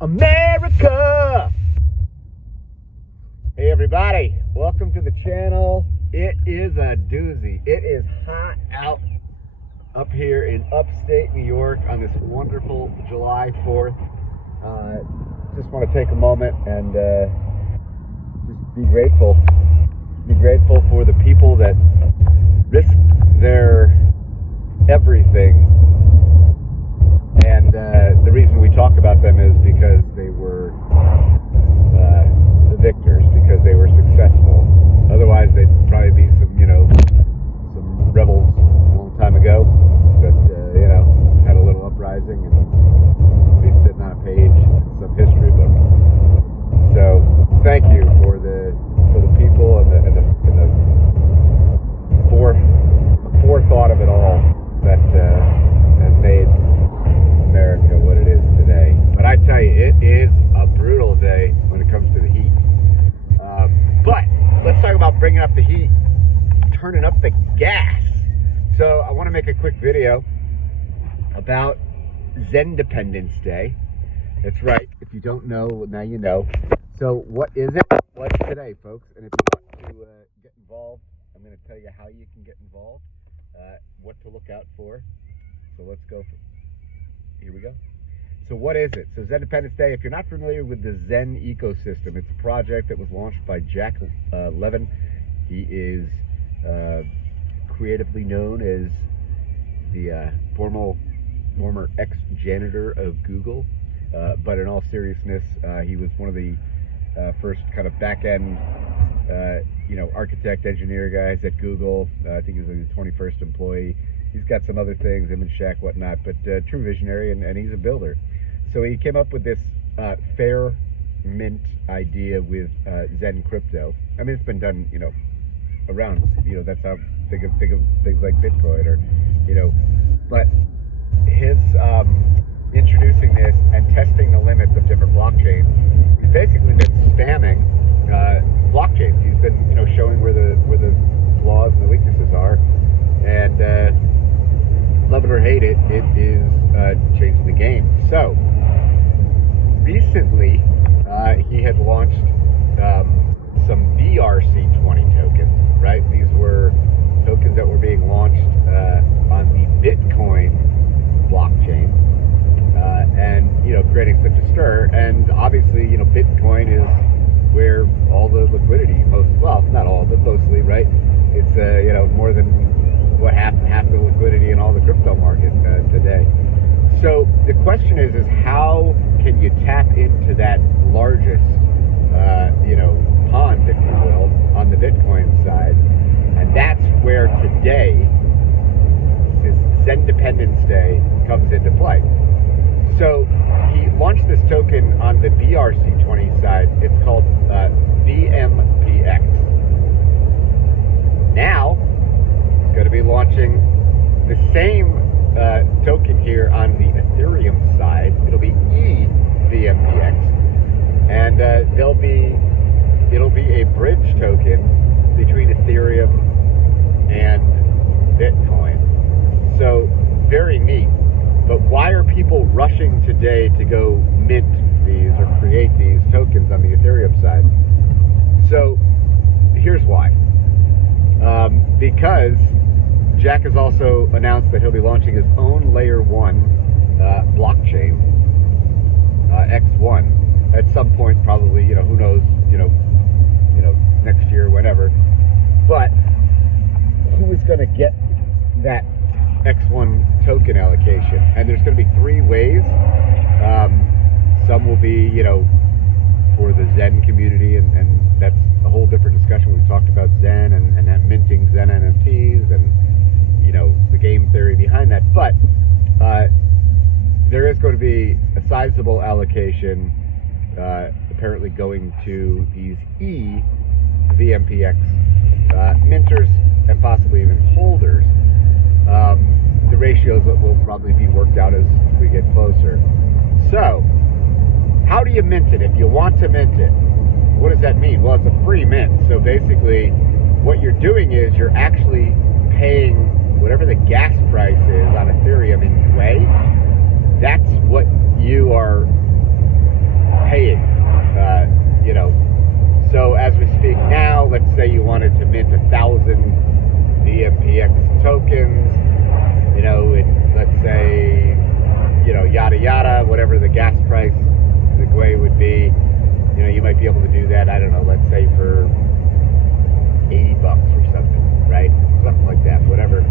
America! Hey everybody, welcome to the channel. It is a doozy. It is hot out up here in upstate New York on this wonderful July 4th. Just want to take a moment and just be grateful. Be grateful for the people that risked their everything. And the reason we talk about them is because they were the victors, because they were successful. Otherwise, they'd probably be some rebels a long time ago that, had a little uprising and be sitting on a page in some history book. So, thank you for the people and the forethought of it all that has made America what it is today. But I tell you, it is a brutal day when it comes to the heat. But let's talk about bringing up the heat, turning up the gas. So I want to make a quick video about Zen Dependence Day. That's right. If you don't know, now you know. So what is it? Well, it's today, folks. And if you want to get involved, I'm going to tell you how you can get involved, what to look out for. So let's go. Here we go. So what is it? So Zen Dependence Day, if you're not familiar with the Zen ecosystem, it's a project that was launched by Jack Levin. He is creatively known as the former ex-janitor of Google. But in all seriousness, he was one of the first kind of back-end, architect, engineer guys at Google. I think he was the 21st employee. He's got some other things, Image Shack, whatnot, but true visionary, and he's a builder. So he came up with this fair mint idea with Zen crypto. I mean, it's been done, around, that's how think of things like Bitcoin or, but his introducing this and testing the limits of different blockchains, he's basically been spamming blockchains. He's been, showing where the flaws and the weaknesses are, and love it or hate it, it is changing the game. So recently, he had launched some BRC20 tokens, right? These were tokens that were being launched on the Bitcoin blockchain, and creating such a stir. And obviously, Bitcoin is where all the liquidity, not all, but mostly, right? It's more than half the liquidity in all the crypto market today. So the question is how can you tap into that largest, pond, if you will, on the Bitcoin side? And that's where today, this Zen Dependence Day, comes into play. So he launched this token on the BRC20 side. It's called VMPX. Now, it's going to be launching the same token here on the Ethereum side. It'll be VMPX, and it'll be a bridge token between Ethereum and Bitcoin. So very neat. But why are people rushing today to go mint these or create these tokens on the Ethereum side? So here's why. Because Jack has also announced that he'll be launching his own layer 1 blockchain, X1, at some point, probably, who knows, next year, whenever. But who is going to get that X1 token allocation? And there's going to be 3 ways. Some will be, for the Zen community, and that's a whole different discussion. We've talked about Zen and minting Zen NFTs and, the game theory behind that. But there is going to be a sizable allocation apparently going to these VMPX minters and possibly even holders. The ratios will probably be worked out as we get closer. So, how do you mint it? If you want to mint it, what does that mean? Well, it's a free mint. So basically, what you're doing is you're actually paying whatever the gas price is on Ethereum in Gwei. That's what you are wanted to mint 1,000 VMPX tokens, let's say, yada yada, whatever the gas price, the GUE would be, you might be able to do that, I don't know, let's say for $80 or something, right? Something like that, whatever.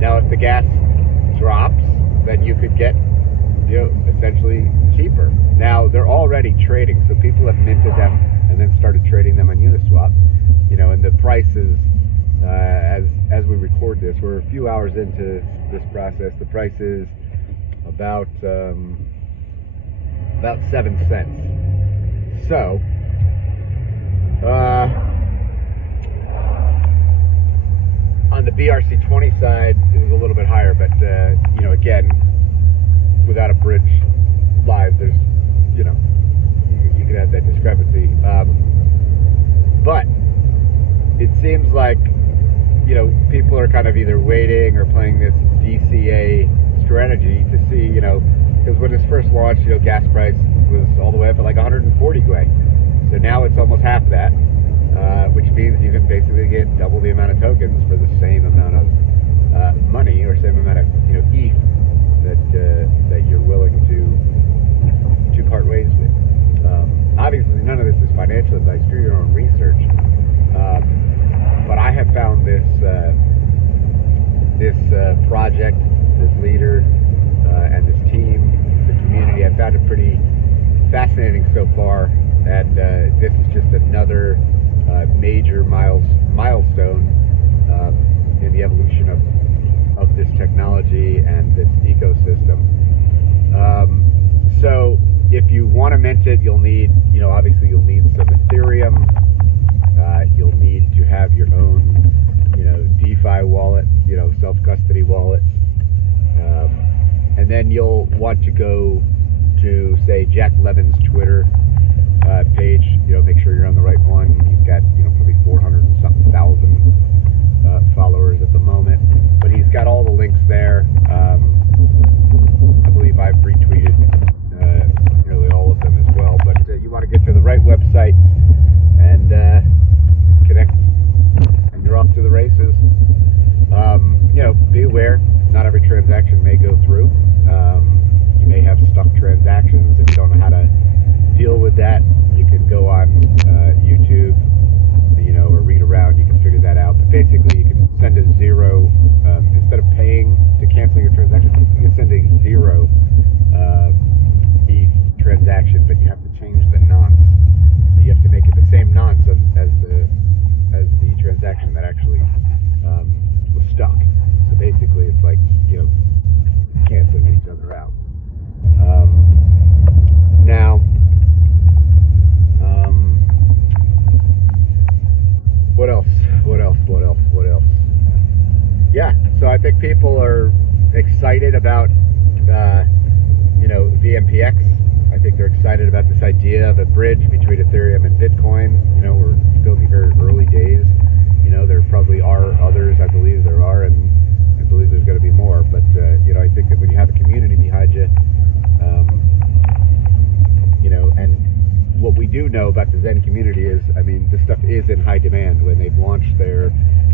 Now, if the gas drops, then you could get, essentially cheaper. Now, they're already trading, so people have minted them and then started trading them on Uniswap, and the prices, as we record this, we're a few hours into this process, the price is about 7 cents. So, on the BRC20 side, it was a little bit higher, but again, without a bridge live, there's, you could have that discrepancy. But it seems like, people are kind of either waiting or playing this DCA strategy to see, because when this first launched, gas price was all the way up at like 140 GUE. So now it's almost half that, which means you can basically get double the amount of tokens for the same amount of money, or same amount of ETH that you're willing to part ways with. Obviously, none of this is financial advice. Do your own research. But I have found this project, this leader, and this team, the community, I found it pretty fascinating so far. And this is just another major milestone in the evolution of this technology and this ecosystem. So if you want to mint it, you'll need, obviously you'll need some Ethereum. You'll need to have your own, DeFi wallet, self-custody wallet. And then you'll want to go to, say, Jack Levin's Twitter page, make sure you're on the right one. He's got, probably 400 and something thousand followers at the moment, but he's got all the links there. I believe I've retweeted nearly all of them as well, but you want to get to the right website and connect, and you're off to the races. Be aware, not every transaction may go through. You may have stuck transactions. If you don't know how to deal with that, you can go on YouTube, or read around. You can figure that out. But basically, you can send a zero instead of paying to cancel your transaction. You can send a zero ETH transaction, but you have to change the nonce. You have to make it the same nonce as the transaction that actually was stuck. So basically, it's like canceling each other out. Now, what else? Yeah, so I think people are excited about, VMPX. I think they're excited about this idea of a bridge between Ethereum and Bitcoin. We're still in the very early days. There probably are others. I believe there are, and I believe there's going to be more. But, I think that when you have a community behind you, and what we do know about the Zen community is, this stuff is in high demand. When they've launched their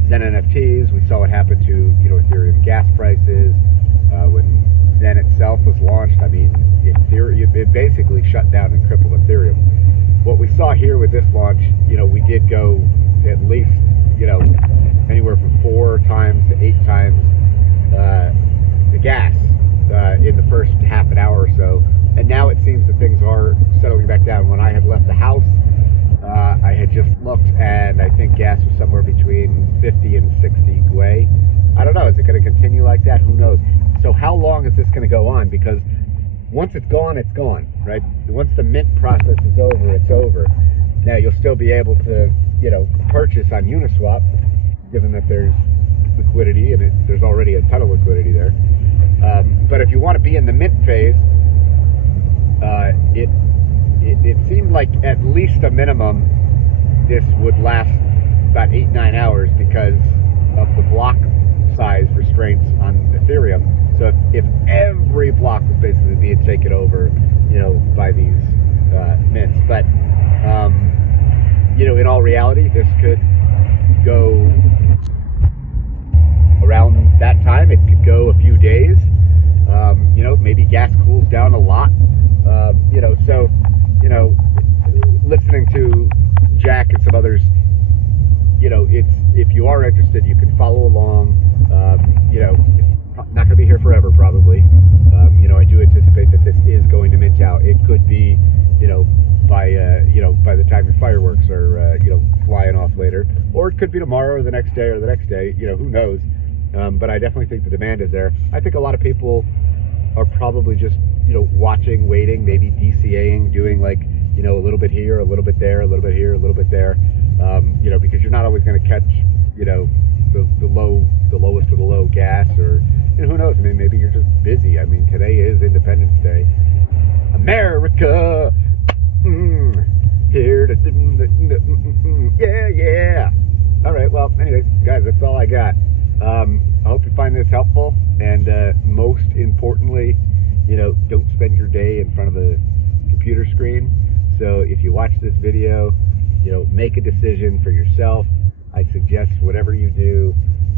Zen NFTs, we saw what happened to, Ethereum gas prices. When Zen itself was launched, Ethereum, it basically shut down and crippled Ethereum. What we saw here with this launch, we did go at least, anywhere from 4 times to 8 times the gas in the first half an hour or so. And now it seems that things are settling back down. When I had left the house, I had just looked, and I think gas was somewhere between 50 and 60 GUE. I don't know. Is it going to continue like that? Who knows? So how long is this going to go on? Because once it's gone, right? Once the mint process is over, it's over. Now, you'll still be able to, purchase on Uniswap, given that there's liquidity, and there's already a ton of liquidity there. But if you want to be in the mint phase, it seemed like at least a minimum this would last about 8-9 hours because of the block size restraints on Ethereum. So if every block was basically being taken over, by these mints, but in all reality, this could could go around that time. It could go a few days. You know, maybe gas cools down a lot. You know, so, you know, listening to Jack and some others, you know, if you are interested, you can follow along. You know, it's not going to be here forever, probably. You know, I do anticipate that this is going to mint out. It could be, you know, by the time your fireworks are, you know, flying off later, or it could be tomorrow or the next day or the next day. You know, who knows? But I definitely think the demand is there. I think a lot of people are probably just, you know, watching, waiting, maybe DCAing, doing like, you know, a little bit here, a little bit there, a little bit here, a little bit there. You know, because you're not always going to catch, you know, the lowest of the low gas, or, you know, who knows? I mean, maybe you're just busy. I mean, today is Independence Day. America, here to, yeah. All right, well, anyways, guys, that's all I got. I hope you find this helpful, and most importantly, you know, don't spend your day in front of a computer screen. So if you watch this video, you know, make a decision for yourself. I suggest whatever you do,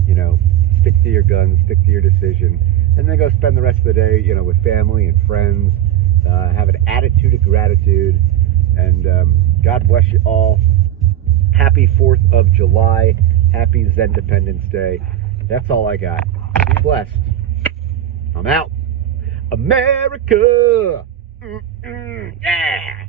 you know, stick to your guns, stick to your decision, and then go spend the rest of the day, you know, with family and friends. Have an attitude of gratitude, and God bless you all. Happy 4th of July. Happy Zendependence Day. That's all I got. Be blessed. I'm out. America! Yeah!